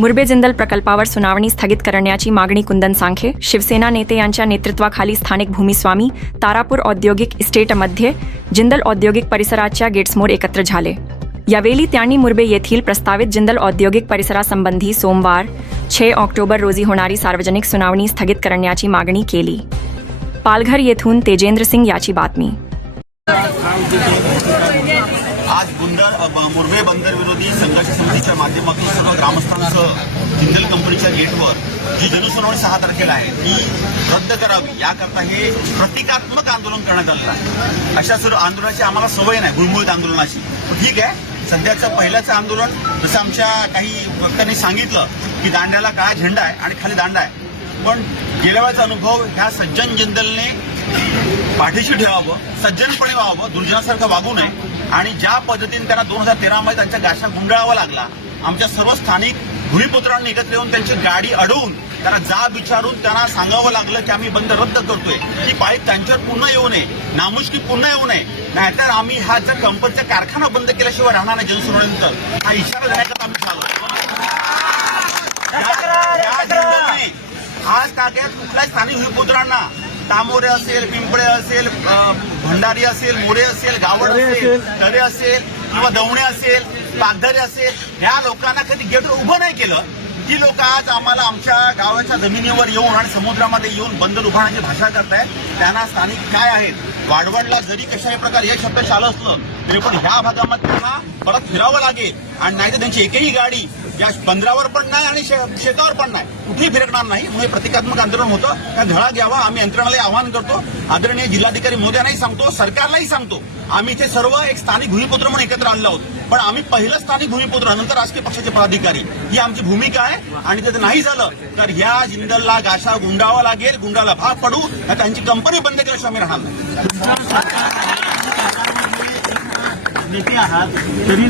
मुरबे जिंदल प्रकल्पावर सुनावणी स्थगित करण्याची मागणी कुंदन सांखे शिवसेना नेते यांच्या नेतृत्वाखाली स्थानिक भूमिस्वामी तारापूर औद्योगिक इस्टेटमध्ये जिंदल औद्योगिक परिसराच्या गेट्समोर एकत्र झाले. यावेळी त्यांनी मुरबे येथील प्रस्तावित जिंदल औद्योगिक परिसरासंबंधी सोमवार छे ऑक्टोबर रोजी होणारी सार्वजनिक सुनावणी स्थगित करण्याची मागणी केली. पालघर येथून तेजेंद्र सिंग याची बातमी. आज बुंदर ब- मुरबे बंदर विरोधी संघर्ष समितीच्या माध्यमातून सर्व ग्रामस्थांसह जिंदल कंपनीच्या गेटवर जी जनसुनावणी सहा तारखेला आहे ती रद्द करावी याकरता हे प्रतिकात्मक आंदोलन करण्यात आलेलं आहे. अशा सर्व आंदोलनाची आम्हाला सवय नाही गुळमुळीत आंदोलनाची. ठीक आहे सध्याचं पहिल्याचं आंदोलन जसं आमच्या काही वक्त्यांनी सांगितलं की दांड्याला काळा झेंडा आहे आणि खाली दांडा आहे. पण गेल्या वेळेचा अनुभव ह्या सज्जन जिंदलने पाठीशी ठेवावं सज्जनपणे व्हावं दुर्जनासारखं वागू नये. आणि ज्या पद्धतीने त्यांना दोन हजार तेरामध्ये त्यांच्या गाशा गुंडाळावा लागला आमच्या सर्व स्थानिक भूमिपुत्रांनी एकत्र येऊन त्यांची गाडी अडवून त्यांना जाब विचारून त्यांना सांगावं लागलं की आम्ही बंद रद्द करतोय. ही पाळी त्यांच्यावर पुन्हा येऊ नये नामुष्की पुन्हा येऊ नये. नाहीतर आम्ही हा जर कंपनीचा कारखाना बंद केल्याशिवाय राहणार नाही जनसुनावणीनंतर हा इशारा देण्याकरता आम्ही जिल्ह्याने आज ताग्यात कुठल्याही स्थानिक भूमिपुत्रांना तामोरे असेल पिंपळे असेल भंडारी असेल मोरे असेल गावड असेल तरे असेल किंवा दवणे असेल पागधरे असेल ह्या लोकांना कधी गेटवर उभं नाही केलं. ती लोक आज आम्हाला आमच्या गावाच्या जमिनीवर येऊन आणि समुद्रामध्ये येऊन बंदर उभारण्याची भाषा करतायत. त्यांना स्थानिक काय आहेत? वाढवणला जरी कशाही प्रकारे हे शब्द शालं असलं तरी पण ह्या भागामध्ये त्यांना परत फिरावं लागेल. आणि नाही तर त्यांची एकही गाडी या बंदरावर पण नाही आणि शे- शेतावर पण नाही. कुठेही फिरकणार नाही. म्हणून प्रतिकात्मक आंदोलन होतं. त्या धडा घ्यावा. आम्ही यंत्रणाला आवाहन करतो. आदरणीय जिल्हाधिकारी महोदयांनाही सांगतो. सरकारलाही सांगतो. आम्ही इथे सर्व एक स्थानिक भूमिपुत्र म्हणून एकत्र आणलं आहोत. पण आम्ही पहिलं स्थानिक भूमिपुत्र नंतर राजकीय पक्षाचे पदाधिकारी. ही आमची भूमिका आहे. आणि त्याचं नाही झालं तर ह्या जिंदलला गाशा गुंडावा लागेल. गुंडाला भाग पडू. त्यांची कंपनी बंद केल्याशिवाय आम्ही राहणार नाही. नेते आहात तरी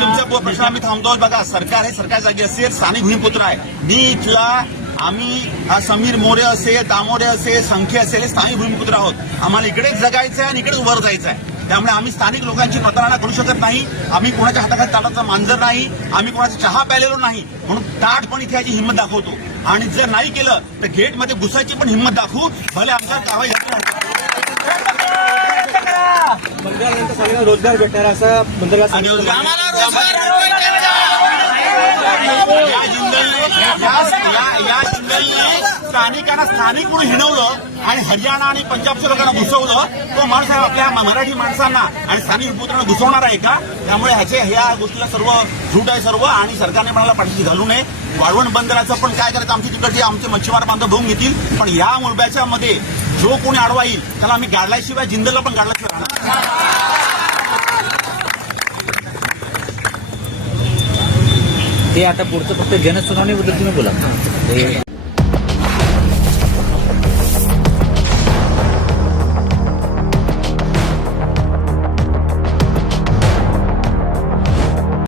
तुमचा प्रश्न आम्ही थांबतो. बघा सरकार हे सरकार जागी असेल स्थानिक भूमिपुत्र आहे. मी इथला आम्ही हा समीर मोरे असेल दामोरे असेल संख्य असेल हे स्थानिक भूमिपुत्र आहोत. आम्हाला इकडेच जगायचं आहे आणि इकडेच वर जायचं आहे त्यामुळे आम्ही स्थानिक लोकांची प्रतारणा करू शकत नाही. आम्ही कोणाच्या हाताखाली ताटाचा मांजर नाही. आम्ही कोणाचा चहा प्यालेलो नाही. म्हणून ताट पण इथे याची हिंमत दाखवतो. आणि जर नाही केलं तर गेटमध्ये घुसायची पण हिंमत दाखवू. भले आमच्या सगळ्यांना रोजगार भेटणार असं स्थानिकांना स्थानिक म्हणून हिणवलं आणि हरियाणा आणि पंजाबच्या लोकांना घुसवलं. तो माणूस आपल्या मराठी माणसांना आणि स्थानिक पुत्रांना घुसवणार आहे का? त्यामुळे ह्याचे ह्या गोष्टीला सर्व झूट आहे सर्व आणि सरकारने म्हणाला पाठीशी घालू नये. वाढवण बंदराचं पण काय करायचं? आमची तिकडचे आमचे मच्छीमार बांधव भोंग घेतील. पण या मुळब्याच्या मध्ये जो कोणी आडवा येईल त्याला आम्ही गाडल्याशिवाय जिंदलला पण गाडल्याशिवाय राहणार. ते आता पुढचं फक्त जनसुनावणीबद्दल तुम्ही बोला.